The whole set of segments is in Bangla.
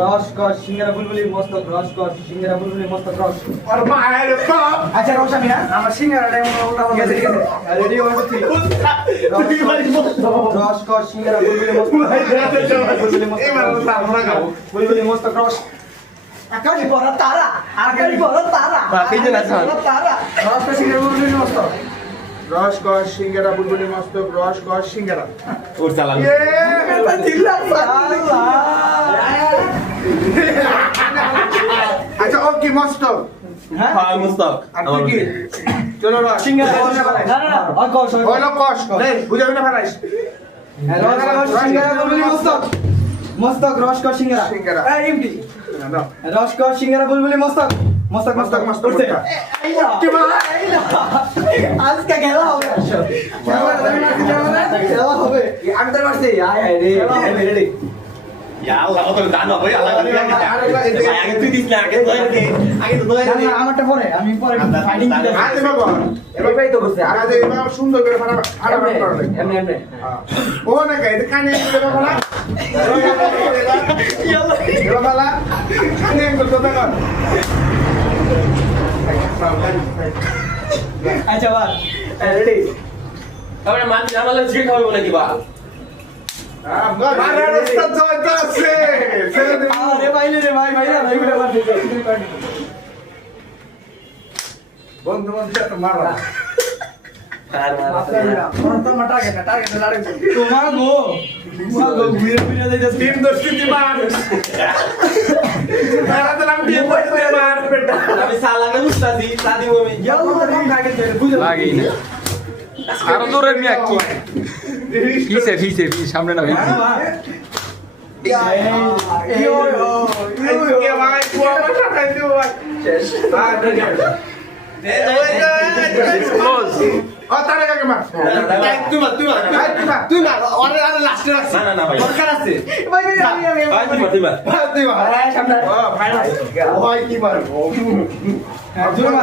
রসকস সিঙ্গারা বুলবুলি মস্তক রসকস সিঙ্গারা বুলবুলি মস্তক রস আর মায়ের বাপ আচ্ছা রস আমি না আমার সিঙ্গারাটা এমন উল্টা হয়ে গেছে রেডি 1 2 3 রসকস সিঙ্গারা বুলবুলি মস্তক বুলবুলি মস্তক রস আকাশে বড় তারা আকাশে বড় তারা তারা রসকস সিঙ্গারা বুলবুলি মস্তক রসকস সিঙ্গারা বুলবুলি মস্তক রসকস সিঙ্গারা ওর চালান এটা দিলা আল্লাহ আচ্ছা ও কি মস্তক হ্যাঁ মুস্তাক আর তুই কি চলো রস সিঙ্গারা না না না কস হলো কস লে বুঝাবি না ফেলাইস রসকস সিঙ্গারা বুলবুলি মস্তক মস্তক রসকস সিঙ্গারা সিঙ্গারা। এই এমডি না রসকস সিঙ্গারা বুলবুলি মস্তক মস্তক মস্তক মস্তক আজকে খেলা হবে খেলা হবে আমি তো পারছি আয় আয় রে রেডি ইয়া আল্লাহ কত জানো ভাই আল্লাহ আগে তুই দিস না আগে তো দই না আমারটা পরে আমি পরে ফাইটিং দিতে আজ বাবা এবার তো করছে আজ এবার সুন্দর করে ফাটা ফাটা করা লাগে এমনি এমনি ও না গাই কানে করে বাবা এলো বালা কানে করতে কর আচ্ছা বাস রেডি আমরা মান জামালে জিগে খাবো নাকি বা মারার ওস্তাদ জয়তা আছে ছেড়ে দে আরে ভাইলে রে ভাই ভাই না ভাই গুলো মার দিতে বন্ধু বন্ধু তো মারা তোমার গো ঘুরে ঘুরে যাইতেছে তিন দশটি মার মারা দিলাম তিন দশটি মার বেটা আমি সালামে মুস্তাদি সাদি মমি লাগেই না আরো দূরে নিয়ে কি কিসে ফিসে ফি সামনে না ফিসে কে ভাই কোয়া মাথা খাই দিও ভাই ক্লোজ ও তারে কাকে মার তুই মার তুই মার ওরে আরে লাস্টে রাখছি না না না ভাই দরকার আছে ভাই ভাই আমি ভাই তুই মার তুই মার সামনে ও ভাই ভাই কি মার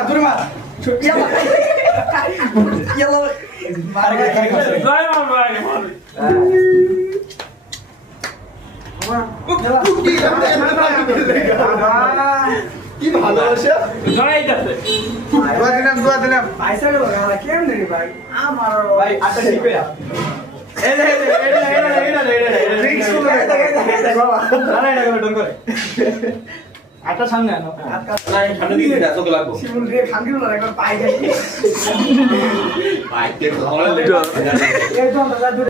দূরে মার ইয়ালা মার গে জয় মার ভাই মার কি ভালোবাসা জয় যাচ্ছে দোয়া দিলাম পয়সা লো গালা কেমনে রে ভাই আমার ভাই আটা ঠিক হইয়া এটা Drinks গুলো বাবা আরে এটা করে ডন করে আটা সামনে আনো না সামনে দিকে যা তোকে লাগবো শিমুল রে খাঙ্গিলো না একবার পাই গেছি ভাই কে ভালো লাগে এই তো আমরা